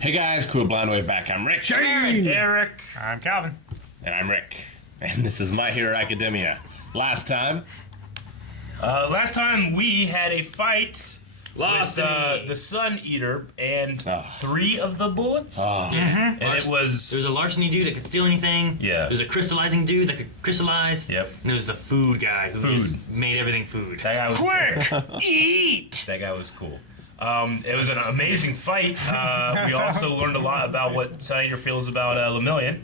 Hey guys, Crew Blind Way back. I'm Rick. Eric. I'm Calvin. And I'm Rick. And this is My Hero Academia. Last time we had a fight with the Sun Eater and 3 of the bullets. And it was... There was a larceny dude that could steal anything. Yeah. There was a crystallizing dude that could crystallize. Yep. And there was the food guy who just made everything food. That guy was... Quick! Eat! That guy was cool. It was an amazing fight. We also learned a lot about what Sun Eater feels about Lemillion,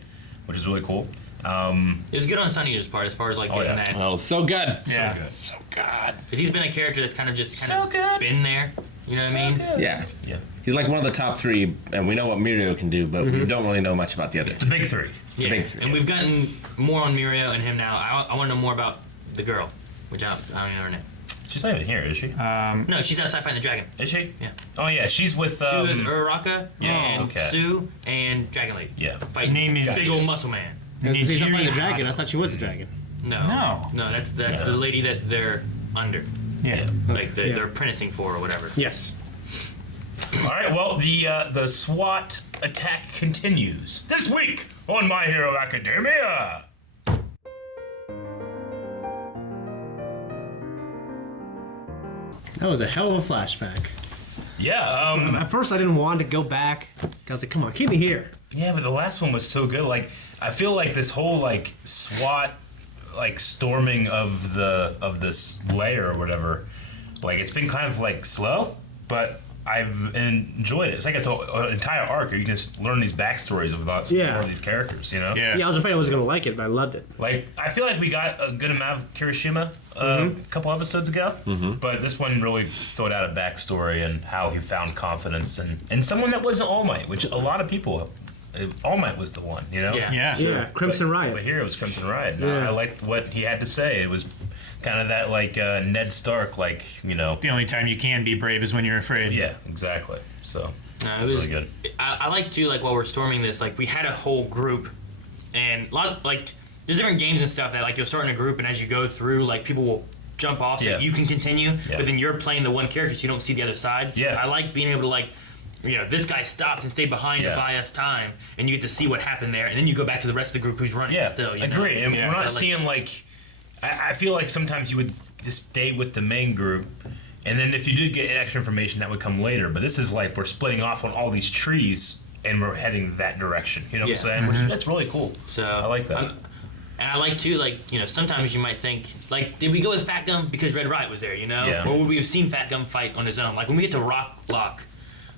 which is really cool. It was good on Sun Eater's part as far as like getting that. Oh, so good. Yeah. So good. Because he's been a character that's kind of good. been there. You know what I mean? Good. Yeah. Yeah. He's like one of the top 3, and we know what Mirio can do, but we don't really know much about the other 2. The big 3. Yeah. big 3. And we've gotten more on Mirio and him now. I want to know more about the girl, which I don't even know her name. She's not even here, is she? No, she's outside fighting the dragon. Is she? Yeah. Oh, yeah. She's with... She's with Uraraka and okay. Sue and Dragon Lady. Yeah. Fighting Name is- big old muscle man. She's not Nijiri fighting the dragon. I Hado. thought she was the dragon. No, that's the lady that they're under. Yeah. Like they're apprenticing for or whatever. Yes. All right, well, the SWAT attack continues this week on My Hero Academia. That was a hell of a flashback. Yeah, At first, I didn't want to go back. I was like, come on, keep me here. yeah, but the last one was so good. Like, I feel like this whole like SWAT like storming of this layer or whatever, like it's been kind of like slow, but I've enjoyed it. It's like it's an entire arc. You can just learn these backstories of lots more of these characters. You know? Yeah, I was afraid I wasn't going to like it, but I loved it. Like, I feel like we got a good amount of Kirishima a couple episodes ago, but this one really thrown out a backstory and how he found confidence and someone that wasn't All Might, which a lot of people, All Might was the one, you know? Yeah. Yeah, Crimson Riot. But here it was Crimson Riot. And Yeah. I liked what he had to say. It was kind of that, like, Ned Stark, like, you know. The only time you can be brave is when you're afraid. Yeah, exactly. So, It was really good. I like too, like while we're storming this, like we had a whole group, and a lot of, like there's different games and stuff that like you'll start in a group, and as you go through, like people will jump off so that you can continue, but then you're playing the one character, so you don't see the other sides. Yeah. I like being able to like. You know, this guy stopped and stayed behind to buy us time, and you get to see what happened there, and then you go back to the rest of the group who's running still. You agree. know? And we're not So, seeing, like, I feel like sometimes you would just stay with the main group, and then if you did get extra information, that would come later. But this is like we're splitting off on all these trees, and we're heading that direction. You know what I'm saying? Which, that's really cool. So I like that. And I like too, like, you know, sometimes you might think, like, did we go with Fat Gum because Red Riot was there, you know? Yeah. Or would we have seen Fat Gum fight on his own? Like, when we get to Rock Lock,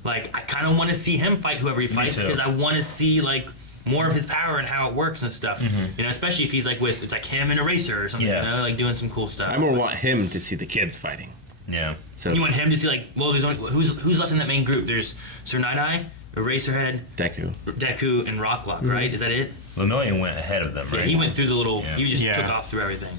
like, I kind of want to see him fight whoever he fights because I want to see, like, more of his power and how it works and stuff. You know, especially if he's, like, it's like him and a racer or something, you know, like, doing some cool stuff. I more want him to see the kids fighting. Yeah. So You want him to see, like, well, there's only, who's left in that main group? There's Sir Night-Eye, Eraserhead, Deku, and Rock Lock, right? Is that it? Lemillion went ahead of them, right? Yeah, he went through the little, Yeah. you just took off through everything.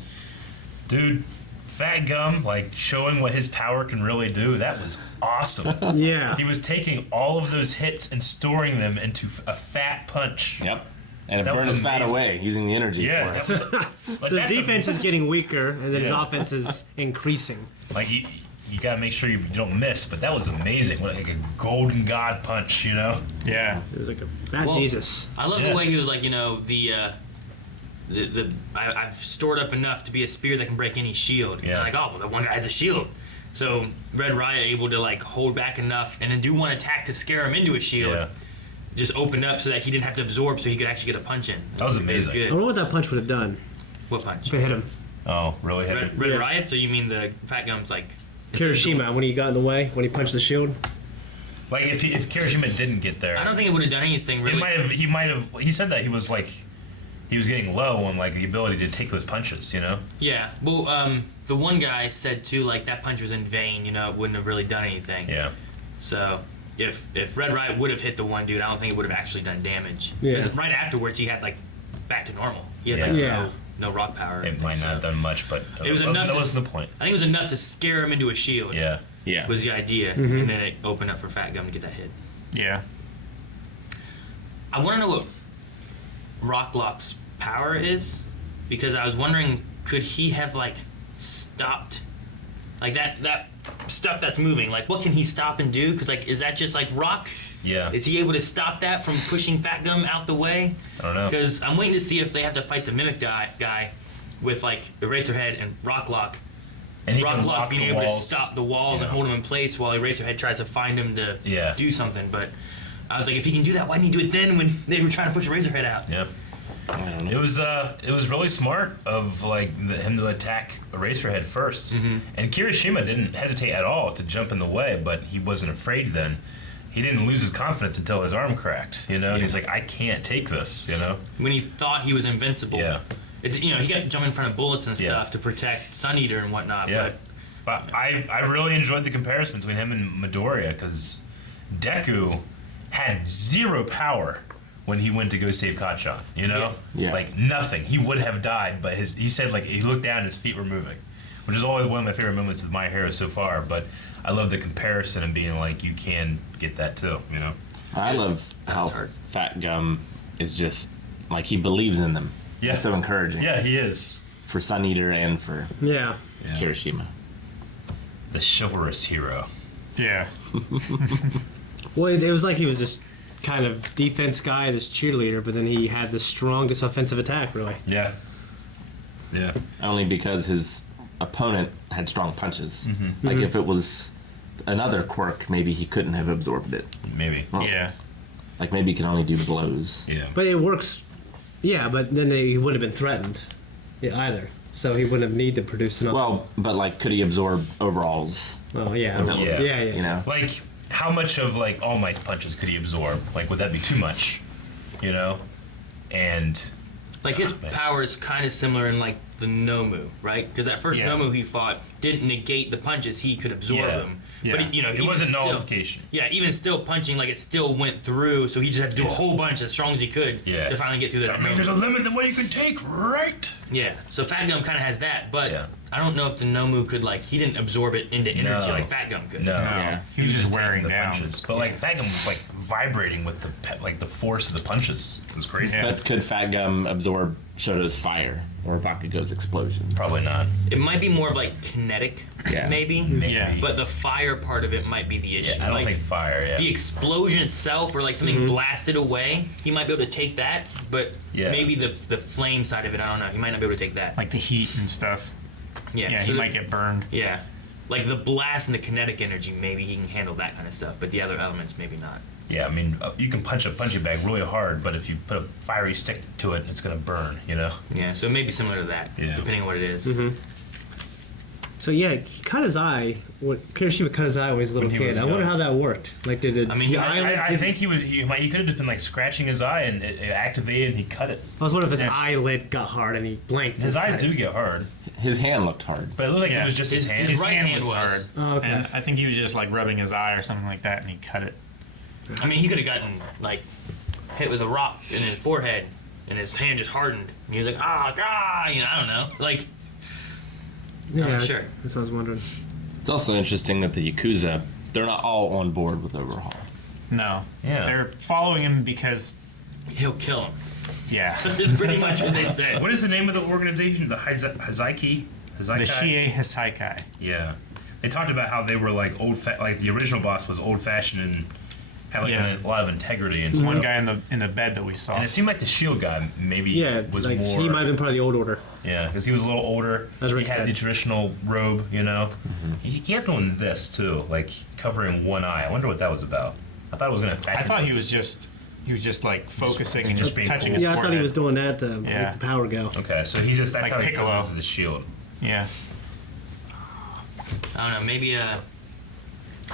Dude, Fat Gum, like, showing what his power can really do, that was awesome. Yeah. He was taking all of those hits and storing them into a fat punch. Yep. And it That burns was his fat amazing. away using the energy Yeah, for it. that was, like, So his that's defense is getting weaker, and then his Yeah. offense is increasing. like you gotta make sure you don't miss, but that was amazing. Like a golden god punch, you know? Yeah. It was like a fat Well, Jesus. I love Yeah. the way he was like, you know, I've stored up enough to be a spear that can break any shield. Yeah. And like, oh, well, that one guy has a shield. So Red Riot able to like hold back enough and then do one attack to scare him into a shield. Yeah. Just opened up so that he didn't have to absorb, so he could actually get a punch in. That was It amazing. I good. wonder what that punch would have done What punch? if it hit him. Oh, really heavy? Red Yeah. Riot? So you mean the Fat Gum's like Kirishima, when he got in the way, when he punched the shield. Like if Kirishima didn't get there, I don't think it would have done anything really. he said that he was like he was getting low on like the ability to take those punches, you know? Yeah. Well, the one guy said too, like that punch was in vain. You know, it wouldn't have really done anything. Yeah. So if Red Riot would have hit the one dude, I don't think it would have actually done damage. Yeah. Because right afterwards he had like back to normal. He had like Yeah. no rock power. or It anything, might not have so done much, but It was enough. that to, was the point. I think it was enough to scare him into a shield. Yeah. Yeah. Was the idea, and then it opened up for Fat Gum to get that hit. Yeah. I want to know what Rock Lock's power is, because I was wondering, could he have like stopped, like that stuff that's moving? Like, what can he stop and do? Because like, is that just like rock Yeah. Is he able to stop that from pushing Fat Gum out the way? I don't know. Because I'm waiting to see if they have to fight the Mimic guy with like Eraserhead and Rocklock. And he Rocklock can lock being the able walls. to stop the walls and hold him in place while Eraserhead tries to find him to do something. But I was like, if he can do that, why didn't he do it then when they were trying to push Eraserhead out? Yep. I don't know. It was really smart of like him to attack Eraserhead first, and Kirishima didn't hesitate at all to jump in the way, but he wasn't afraid then. He didn't lose his confidence until his arm cracked, you know. And he's like, I can't take this, you know. When he thought he was invincible. Yeah. It's he got to jump in front of bullets and stuff to protect Sun Eater and whatnot. Yeah. But I really enjoyed the comparison between him and Midoriya because Deku had 0 power when he went to go save Kacchan, you know? Yeah. Like nothing. He would have died, but he said like he looked down and his feet were moving, which is always one of my favorite moments of My Hero so far, but I love the comparison and being like you can get that too, you know? I love how hard. Fat Gum is just like he believes in them. Yeah. It's so encouraging. Yeah, he is. For Sun Eater and for Yeah. Kirishima. The chivalrous hero. Yeah. Well, it was like he was this kind of defense guy, this cheerleader, but then he had the strongest offensive attack, really. Yeah. Yeah. Only because his opponent had strong punches. Mm-hmm. Like if it was another quirk, maybe he couldn't have absorbed it. Maybe. Well, Yeah. Like maybe he can only do blows. Yeah. But it works. Yeah, but then he wouldn't have been threatened either. So he wouldn't have needed to produce enough. Well, but like could he absorb overalls? Oh, yeah. Yeah. Yeah. You know? Like, how much of like All Might's punches could he absorb? Like, would that be too much? You know? And Like his power is kind of similar in like the Nomu, right? Because that first Yeah. Nomu he fought didn't negate the punches; he could absorb Yeah. them. Yeah. But it even wasn't still- nullification. Yeah, even still punching, like it still went through. So he just had to do a whole bunch as strong as he could Yeah. to finally get through that. That means there's a Nomu. limit to what you can take, right? Yeah. So Fat Gum kind of has that, but Yeah. I don't know if the Nomu could like he didn't absorb it into energy No. like Fat Gum could. No. Yeah. He was just taking wearing the down. punches. But like Fagum was like vibrating with the force of the punches. It was crazy. Yeah. But could Fat Gum absorb Shoto's fire or Bakugo's explosions? Probably not. It might be more of like kinetic, Yeah. maybe. Yeah. But the fire part of it might be the issue. Yeah, I don't like, think fire. Yeah. the explosion itself or like something blasted away, he might be able to take that, but Yeah. maybe the flame side of it, I don't know. He might not be able to take that. Like the heat and stuff. Yeah, so he might get burned. Yeah. Like the blast and the kinetic energy, maybe he can handle that kind of stuff, but the other elements, maybe not. Yeah, I mean, you can punch a punching bag really hard, but if you put a fiery stick to it, it's gonna burn. You know. Yeah, so maybe similar to that, Yeah. depending on what it is. So yeah, he cut his eye. Kirishima cut his eye when he was a little When he kid. was I wonder young. how that worked. Like, did the I mean, eyelid? I think he could have just been like scratching his eye and it activated and he cut it. I was wondering if his Yeah. eyelid got hard and he blanked. His and eyes cut do it. get hard, His hand looked hard. but it looked like Yeah. it was just his hand. his right hand was. hard. Oh, okay. And I think he was just like rubbing his eye or something like that, and he cut it. I mean, he could have gotten like hit with a rock in his forehead, and his hand just hardened. And he was like, you know, I don't know, like. Yeah, sure. That's what I was wondering. It's also interesting that the Yakuza, they're not all on board with Overhaul. No. Yeah. They're following him because, He'll kill him. yeah. That's pretty much what they said. What is the name of the organization? The Hazaiki? The Shie Hisaikai. Yeah. They talked about how they were like like the original boss was old fashioned and had like Yeah. a lot of integrity and stuff. One guy in the bed that we saw. And it seemed like the shield guy maybe Yeah, was like more. he might have been part of the old order. Yeah, because he was a little older. As He Rick had said. the traditional robe, you know. He kept doing this too, like covering one eye. I wonder what that was about. I thought it was gonna affect. I thought he was just like focusing and just just being touching cool. his Yeah, I thought he forehead. was doing that to Yeah. make the power go. Okay, so he's just that's Like how he Piccolo. uses his shield. Yeah. I don't know, maybe I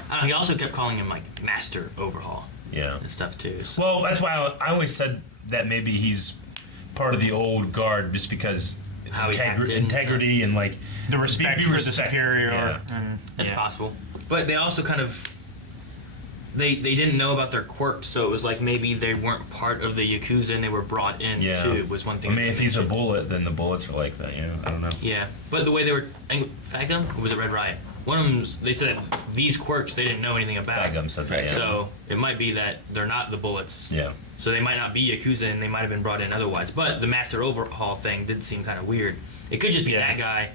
don't know, he also kept calling him like Master Overhaul Yeah. and stuff too. So. Well, that's why I always said that maybe he's part of the old guard, just because How he acted and integrity and like The respect be for the respectful. superior. Yeah. And, That's yeah. possible. But they also kind of they didn't know about their quirks, so it was like maybe they weren't part of the Yakuza and they were brought in Yeah. too, was one thing. I mean, that if they he's a mentioned. bullet, then the bullets are like that. You know, I don't know. Yeah. But the way they were Fagum or was it Red Riot? One of them they said these quirks they didn't know anything about. Fagum said that. Yeah. So it might be that they're not the bullets. yeah. So they might not be Yakuza and they might have been brought in otherwise. But the Master Overhaul thing did seem kind of weird. It could just be Yeah. that guy,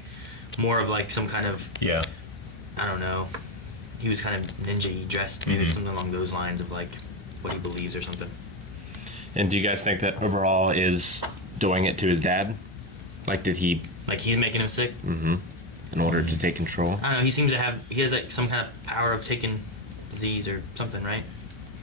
more of like some kind of, Yeah. I don't know, he was kind of ninja-y dressed, maybe Mhm. something along those lines of like, what he believes or something. And do you guys think that overall is doing it to his dad? Like, did he, Like he's making him sick. in order to take control? I don't know. He seems to have. He has like some kind of power of taking disease or something, right?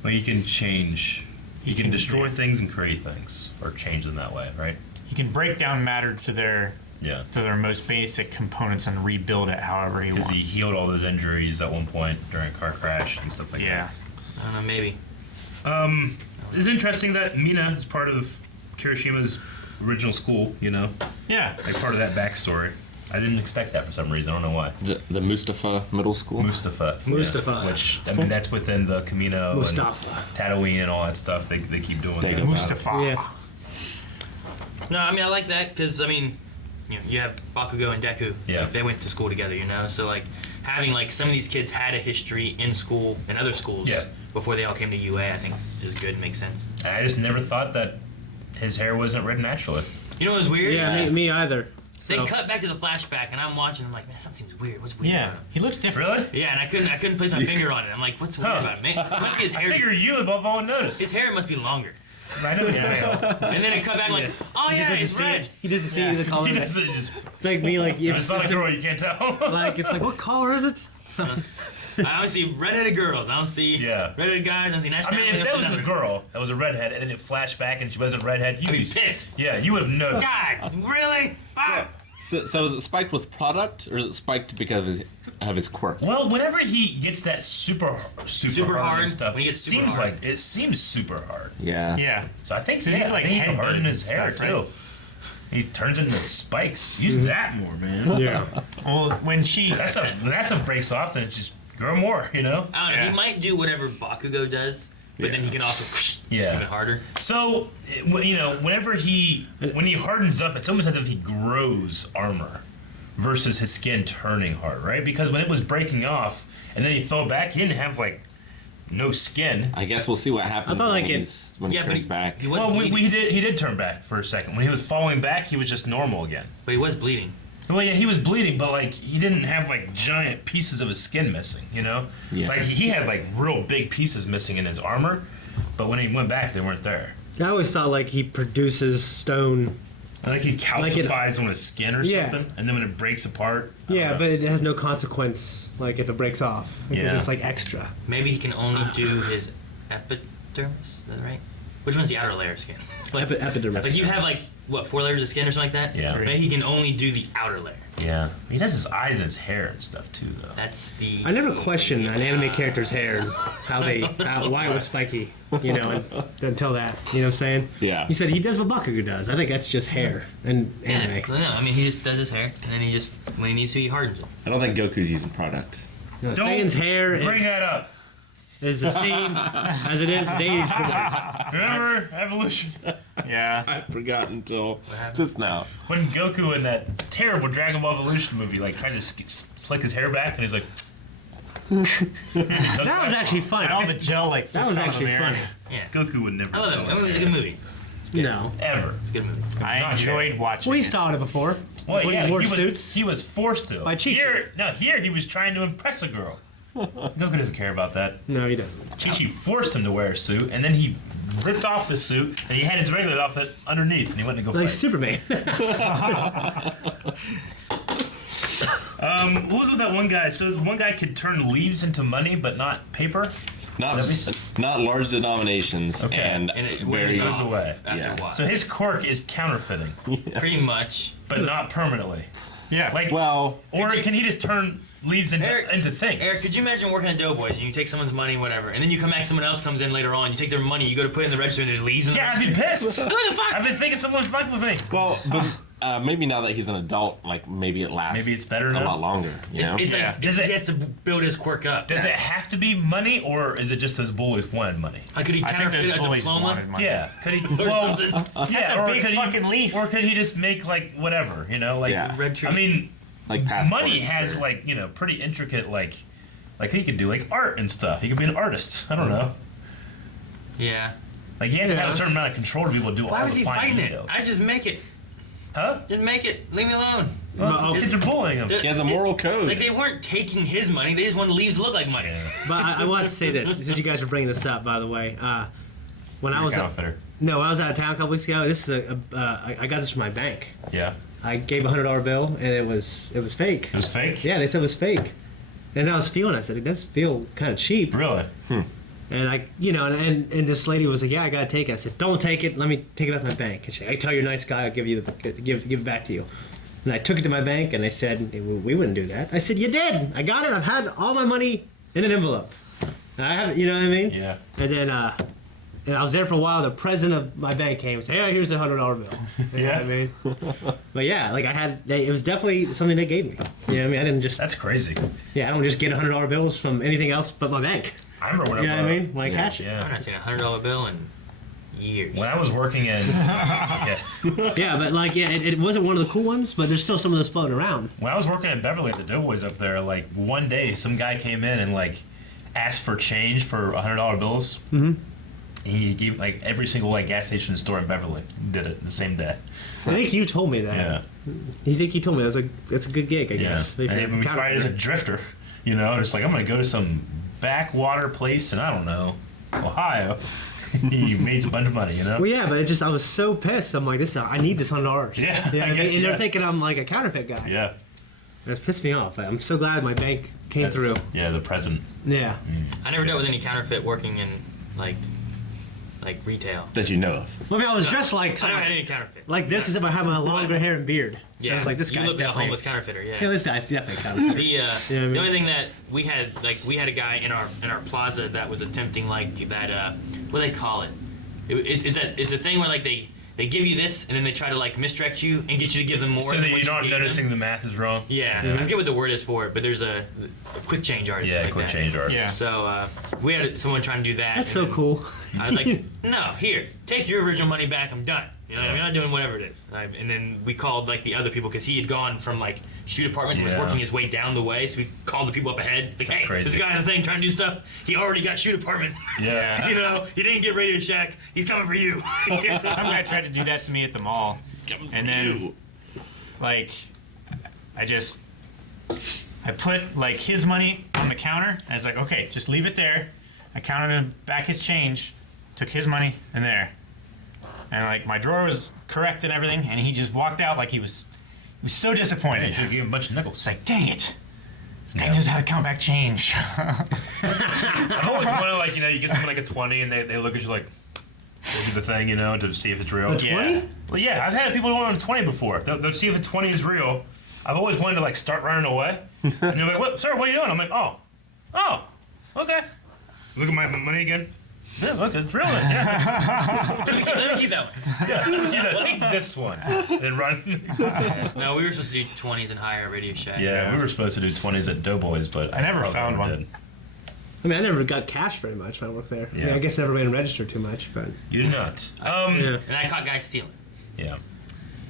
Well, you can change. You can destroy things and create things, or change them that way, right? He can break down matter to their Yeah. most basic components and rebuild it however he Because wants. he healed all those injuries at one point during a car crash and stuff like Yeah. I don't know. Maybe. that. It's interesting that Mina is part of Kirishima's original school, you know? Yeah. Like part of that backstory. I didn't expect that for some reason. I don't know why. The Mustafa Middle School? Mustafa. Mustafa. Yeah, which, I mean, that's within the Camino Mustafa. and Tatooine and all that stuff. They keep doing They that. go Mustafa. Yeah. No, I mean I like that because I mean, you have Bakugo and Deku. Yeah. Like, they went to school together, you know. So like having like some of these kids had a history in school in other schools Yeah. before they all came to UA. I think is good. Makes sense. I just never thought that his hair wasn't red naturally. You know what was weird? Yeah, Is me either. they So- cut back to the flashback, and I'm watching. I'm like, man, something seems weird. What's weird? Yeah. about him? He looks different. Really? Yeah, and I couldn't place my finger on it. I'm like, what's weird Huh. about him? Man, maybe his I hair. figure you above all would notice. His hair must be longer. I know it's male. And then it cut back like, oh He yeah, doesn't it's see red. it. He doesn't see the color. He It's doesn't just. like me, like if It's not a girl, you can't tell. like it's like what color is it? I don't see redheaded girls. I don't see Yeah. redheaded guys. I don't see I nationality. mean, if that was a nothing. girl that was a redhead and then it flashed back and she wasn't a redhead, you'd I'd be be pissed. Yeah, you would have known. God, really? Fuck. So is it spiked with product, or is it spiked because of his quirk? Well, whenever he gets that super Super hard, and stuff, when he gets super seems hard. like it seems super hard. Yeah. Yeah. So I think 'Cause he's, like, I think he headbutting hardened his and hair stuff, too. right? He turns into spikes. Use that more, man. Yeah. Well, when she That stuff breaks off, then it's just grow more, you know? I don't know. Yeah. He might do whatever Bakugo does, but then he can also Yeah. give it harder. So, you know, when he hardens up, it's almost as if he grows armor versus his skin turning hard, right? Because when it was breaking off and then he fell back, he didn't have like no skin. I guess we'll see what happens I thought, like, when, it- when he Yeah, but turns back. he was Well, bleeding. he did turn back for a second. When he was falling back, he was just normal again. But he was bleeding. Well, yeah, he was bleeding, but like he didn't have like giant pieces of his skin missing, you know? Yeah. Like he had like real big pieces missing in his armor, but when he went back, they weren't there. I always thought like he produces stone. Like he Like calcifies on his skin or Yeah. something, and then when it breaks apart. I don't Yeah, know. but it has no consequence like if it breaks off because Yeah. it's like extra. Maybe he can only do his epidermis. Is that right? Which one's the outer layer of skin? Like, Epidermis. like you have like what 4 layers of skin or something like that. Yeah. Maybe he can only do the outer layer. Yeah, he does his eyes and his hair and stuff too, though. That's the. I never questioned an anime character's hair and why it was spiky, you know, until that. You know what I'm saying? Yeah. He said he does what Bakugo does. I think that's just hair and Yeah, anime. no, I mean he just does his hair, and then he just when he needs to, he hardens it. I don't think Goku's using product. You know, Don't Saiyan's hair bring that up. is the same as it is days ago. Remember evolution? Yeah. I forgot until happened? just now. When Goku in that terrible Dragon Ball Evolution movie, like tried to slick his hair back, and he's like. That was actually funny. And all the gel like That was flips out of actually the funny. mirror. Yeah. Goku would never. I love that grow movie. his It was a hair. good movie. No. Ever. It's a good movie. I Not enjoyed watching Well, it. he saw it before. Well, when yeah, he wore he suits. was forced to. By Chi-Chi. Here he was trying to impress a girl. Goku doesn't care about that. No, he doesn't. Chi-Chi forced him to wear a suit, and then he ripped off the suit, and he had his regular outfit underneath, and he went to go Like fight. Superman. What was with that one guy? So one guy could turn leaves into money, but not paper. Not That'd not large denominations Okay. and, And it very goes off away. after Yeah. a while. So his quirk is counterfeiting, Pretty much. but not permanently. Yeah. Like, well. or can he just turn leaves into Eric, things? Eric, could you imagine working at Doughboys and you take someone's money, whatever, and then you come back, someone else comes in later on, you take their money, you go to put it in the register, and there's leaves in the Yeah, I'd be register. pissed. What the fuck? I've been thinking someone's fucking with me. Well, but maybe now that he's an adult, like maybe it lasts. Maybe it's better a now. lot longer. You know? It's Yeah. like Does he it- has to build his quirk up. Does it have to be money, or is it just those bullies wanted money? Could he I think counterfeit those a bullies diploma? wanted money. Yeah, could he? Or Well, something? yeah, a or big could fucking he? leaf. Or could he just make like whatever, you know, like Yeah. Red tree. I mean, like passports money has or- like pretty intricate like he could do like art and stuff. He could be an artist. I don't know. Yeah. Like you had to have a certain amount of control to be able to do Why all was the he fine fighting details. it? I just make it. Huh? Just make it. Leave me alone. Well, kids are bullying him. He has a moral code. Like they weren't taking his money; they just wanted leaves to look like money. But I want to say this, since you guys are bringing this up, by the way. When I was Counterfeiter. no, when I was out of town a couple weeks ago. This is I got this from my bank. Yeah. I gave a $100 bill and it was fake. It was fake? Yeah, they said it was fake. And I was feeling. I said it does feel kind of cheap. Really? And I, and this lady was like, "Yeah, I gotta take it." I said, "Don't take it. Let me take it off my bank." And she said, "I tell you're a nice guy. I'll give it back to you." And I took it to my bank, and they said, "We wouldn't do that." I said, "You did. I got it. I've had all my money in an envelope. And I have, you know what I mean?" Yeah. And then and I was there for a while. The president of my bank came and said, "Hey, here's a $100 bill." You know what I mean? But yeah, like it was definitely something they gave me. You know what I mean? I didn't just. That's crazy. Yeah, I don't just get $100 bills from anything else but my bank. I remember when You know what I mean? When I cash it. I've not seen a $100 bill in years. When I was working in Yeah, but like, it wasn't one of the cool ones, but there's still some of those floating around. when I was working in Beverly at the Doughboys up there, like one day some guy came in and like asked for change for $100 bills. Mm-hmm. He gave like every single like gas station store in Beverly did it the same day. I think you told me that. Yeah. You think you told me that's a good gig, I Yeah. guess. And then we tried as a drifter, it's like I'm gonna go to some backwater place in I don't know, Ohio. He made a bunch of money, Well, yeah, but I was so pissed. I'm like, I need this $100. Yeah, You know what I I mean? guess, And they're yeah. thinking I'm like a counterfeit guy. Yeah. That's pissed me off. I'm so glad my bank came through. Yeah, the present. Yeah. I never dealt with any counterfeit working in like retail. That you know of. Well, I mean, I was dressed like I never had any counterfeit. like this, except I had my longer hair and beard. So I was like, this you guy's looked like a definitely. homeless counterfeiter. Yeah, Yeah. this guy's definitely a counterfeit. The You know what I mean? the only thing that we had a guy in our plaza that was attempting like that what do they call it? It's a thing where like they give you this and then they try to like misdirect you and get you to give them more. So than that what you're you not gave noticing them. the math is wrong. Yeah, I forget what the word is for it, but there's a quick change artist. Yeah, like quick that. change artist. Yeah. So we had someone trying to do that. That's and so then cool. I was like, no, here, take your original money back. I'm done. I'm not doing whatever it is. And then we called like the other people because he had gone from like shoe department and was Yeah. working his way down the way. So we called the people up ahead. Like, That's hey, crazy. this guy on the thing trying to do stuff. He already got shoe department. Yeah. He didn't get Radio Shack. He's coming for you. Some guy tried to do that to me at the mall, and then like I put like his money on the counter. I was like, okay, just leave it there. I counted him back his change, took his money, and there. And like my drawer was correct and everything, and he just walked out like he was so disappointed. You should give him a bunch of nickels. It's like, dang it, this guy knows how to count back change. I've always wanted, like, you get something like a 20 and they look at you like, look at the thing, to see if it's real. A 20? Well, yeah, I've had people who want a 20 before. They'll see if a 20 is real. I've always wanted to, like, start running away. And they're like, what, sir, what are you doing? I'm like, oh, okay. Look at my money again. Yeah, look, it's real. Yeah, Let me keep that one. yeah, take this one. Then run. No, we were supposed to do 20s and higher at Radio Shack. Yeah, we were supposed to do 20s at Doughboys, but I never probably found one. did. I mean, I never got cash very much when I worked there. I mean, Yeah. I guess I never ran register too much, but. You did not. Yeah. And I caught guys stealing. Yeah.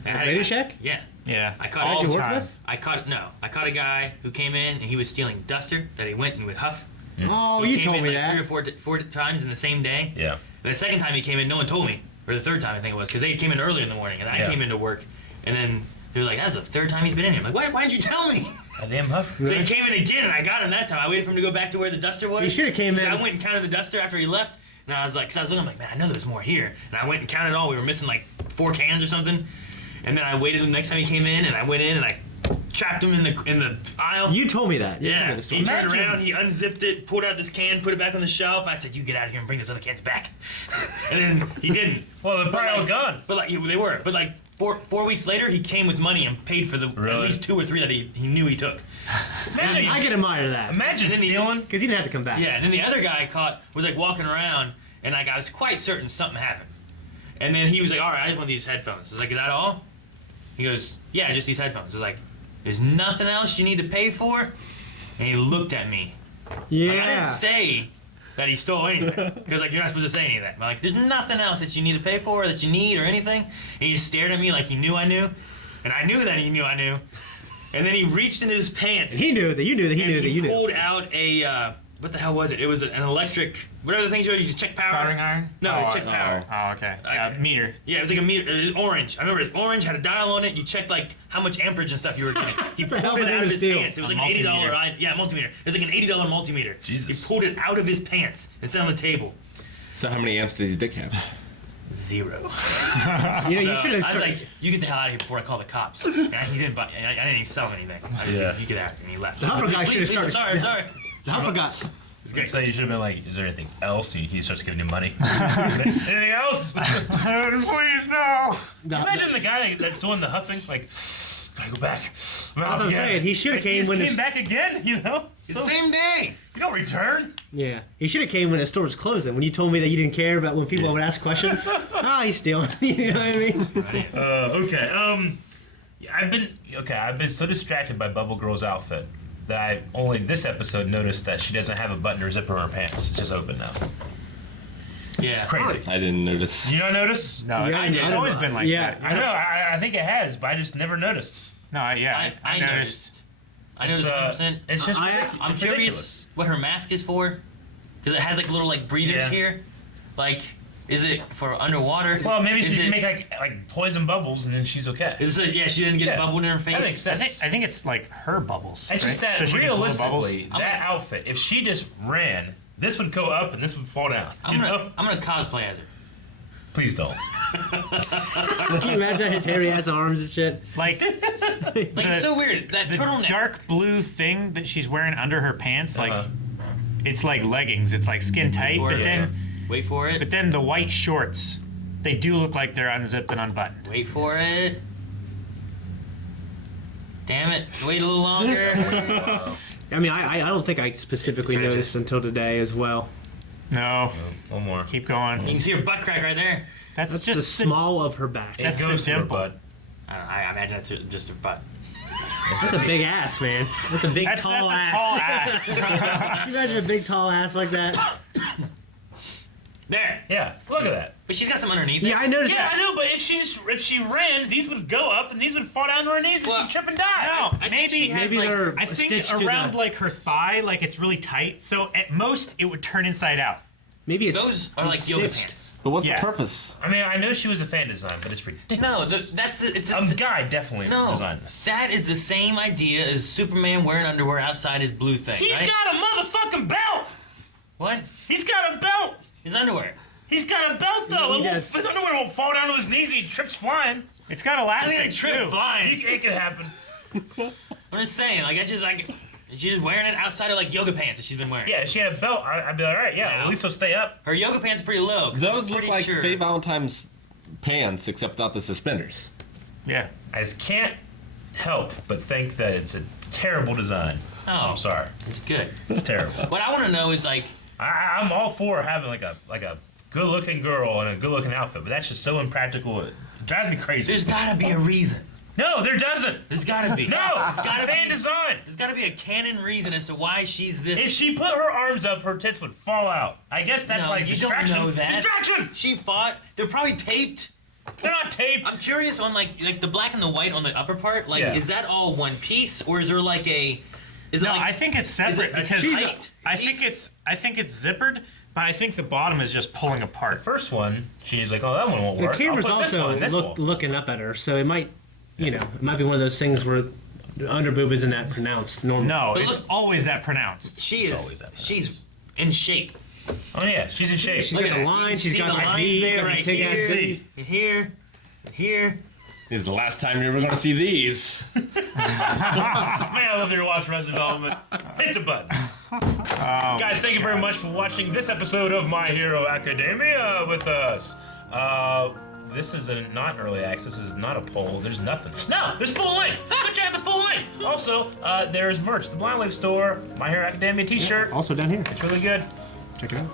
Radio Shack? Yeah. Yeah. I caught all you the work time. with? I caught a guy who came in and he was stealing duster that he went and would huff. Oh, He you came told in me like that. 3 or 4 times in the same day. Yeah. The second time he came in, no one told me. Or the third time, I think it was, because they came in earlier in the morning, and I Yeah. came into work, and then they were like, "That's the third time he's been in here." I'm like, "Why didn't you tell me?" A damn huff. So he came in again, and I got him that time. I waited for him to go back to where the duster was. You should have came in. I went and counted the duster after he left, and I was like, because I was looking, I'm like, man, I know there's more here. And I went and counted it all. We were missing like 4 cans or something. And then I waited the next time he came in, and I went in and I trapped him in the aisle. You told me that. You told me Yeah, the story. he turned Imagine- around, he unzipped it, pulled out this can, put it back on the shelf. I said, "You get out of here and bring those other cans back." And then he didn't. Well, they're probably all gone. But like they were. But like 4 weeks later, he came with money and paid for at Really? least 2 or 3 that he knew he took. Imagine, I can admire that. imagine And then he- stealing. Because he didn't have to come back. Yeah, and then the other guy I caught was like walking around, and like I was quite certain something happened. And then he was like, "All right, I just want these headphones." I was like, "Is that all?" He goes, "Yeah, just these headphones." I was like, "There's nothing else you need to pay for?" And he looked at me. Yeah. Like, I didn't say that he stole anything, because like you're not supposed to say any of that. But like, there's nothing else that you need to pay for, or that you need, or anything. And he just stared at me like he knew I knew, and I knew that he knew I knew. And then he reached into his pants. He knew that you knew that he and knew that he you knew. pulled out a what the hell was it? It was an electric, whatever the things you check power. Soldering iron? No, check power. Oh, okay. Yeah, meter. Yeah, it was like a meter. It was orange. I remember it was orange, had a dial on it. You checked like how much amperage and stuff you were getting. He pulled hell it was out in of the his steel? pants. It was A like an $80. multimeter. Yeah, multimeter. It was like an $80 multimeter. Jesus. He pulled it out of his pants and set it on the table. So how many amps does his dick have? 0. You know, you So should I have was started. like, "You get the hell out of here before I call the cops." And he didn't buy. I didn't even sell him anything. I just said, "You get out," and he left. The Hopper guy should have Please, started. I'm sorry. I forgot. So you should have been like, is there anything else? And he starts giving you money. Anything else? Please, no. Imagine the guy that's doing the huffing, like, gotta go back. That's what I'm saying. He should have came when came his, back again, you know? So, Same day. you don't return. yeah. He should have came when the store was closing. When you told me that you didn't care about when people would ask questions. He's stealing. You know what I mean? Okay. I've been so distracted by Bubble Girl's outfit that I only this episode noticed that she doesn't have a button or zipper in her pants. It's just open now. Yeah. Crazy. I didn't notice. Did you not notice? No, Yeah, it's always been like Yeah. that. I know. I think it has, but I just never noticed. No, yeah. I noticed. I noticed 100%. It's just I'm it's curious ridiculous. what her mask is for, because it has like little like breathers Yeah. here. Like, is it for underwater? Well, maybe is she can it- make like poison bubbles and then she's okay. Is it, yeah, she didn't get Yeah. bubbled in her face. That makes sense. I think it's like her bubbles. It's just right? that So she can blow realistically, bubbles. that outfit, if she just ran, this would go up and this would fall down. I'm gonna cosplay as her. Please don't. Can you imagine his hairy ass arms and shit? Like, Like, it's so weird. That the turtleneck. dark blue thing that she's wearing under her pants, like Uh-huh. it's like leggings. It's like skin tight, for but it. then Wait for it. the white shorts, they do look like they're unzipped and unbuttoned. Wait for it. Damn it. Wait a little longer. I mean, I don't think I specifically It's noticed until today as well. No, One more. keep going. You can see her butt crack right there. That's That's just the small of her back. It That's the goes to her dimple. butt. I don't know, I imagine that's just her butt. That's a big ass, man. That's a big that's tall a ass. tall ass. Can you imagine a big tall ass like that? There. Yeah, look at that. But she's got some underneath it. Yeah, I noticed Yeah, that. I know, but if she ran, these would go up and these would fall down to her knees and Well, she'd trip and die. No, I think maybe she has, Maybe like, they're I think stitched to around the, like her thigh, like it's really tight. So at most it would turn inside out. maybe it's Those are like yoga stitched. pants. But what's Yeah. the purpose? I mean, I know she was a fan design, but it's No, ridiculous. it's a guy definitely no. designed this. That is the same idea as Superman wearing underwear outside his blue thing, He's right? got a motherfucking belt. What? He's got a belt. His underwear. He's got a belt though. Yes. His underwear won't fall down to his knees. He trips flying. It's got I elastic think I tripped too. flying. It could happen. I'm just saying, she's wearing it outside of like yoga pants that she's been wearing. Yeah, if she had a belt, I'd be like, all right, yeah, at least he'll stay up. Her yoga pants are pretty low. 'cause Those I'm look pretty like sure. Faye Valentine's pants, except without the suspenders. Yeah. I just can't help but think that it's a terrible design. Oh, I'm sorry. It's good. It's terrible. What I want to know is like, I'm all for having like a good-looking girl in a good-looking outfit, but that's just so impractical. It drives me crazy. there's gotta be a reason. No, there doesn't. There's gotta be. No, it's gotta fan be. design. There's gotta be a canon reason as to why she's this. If she put her arms up, her tits would fall out. I guess that's No, like you distraction. don't know that. Distraction. She fought. They're probably taped. They're not taped. I'm curious on like the black and the white on the upper part. Like, Yeah. is that all one piece, or is there like a? Is it No, like? I think it's is separate it a because tight I think piece? it's zippered, but I think the bottom is just pulling The apart. first one, she's like, oh, that one won't The work. camera's I'll put this also one in this wall. looking up at her, so it might, it might be one of those things where the under boob isn't that pronounced normally. No, But it's look- always that pronounced. She always is. that pronounced. She's in shape. Oh yeah, she's in shape. She's Look got at the her. line, You she's see got the the lines V, there, got the right big ass here. V. Here, here. This is the last time you're ever going to see these. Man, I love that you're watching Resident Development. Hit the button. Guys, thank you very much for watching this episode of My Hero Academia with us. This is not early access. This is not a poll. There's nothing. No, there's full length. Go check out the full length. Also, there's merch. The Blind Wave store, My Hero Academia t-shirt. Also down here. It's really good. Check it out.